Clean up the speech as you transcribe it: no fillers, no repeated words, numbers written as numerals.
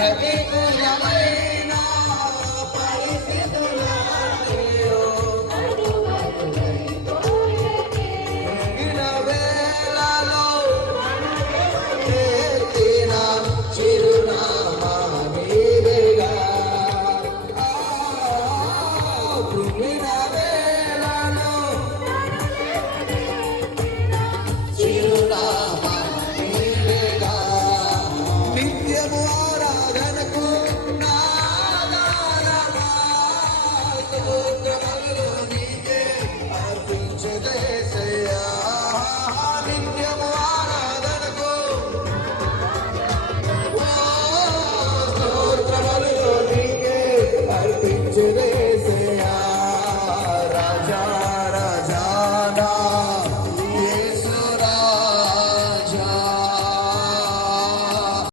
ప్రతికూలమైన పరిస్థితులలో కృంగిన వేళలో చేర్చిన చిరునామా నీవేగా. కృంగిన వేళలో చిరునామా నీవేగా. నిత్యము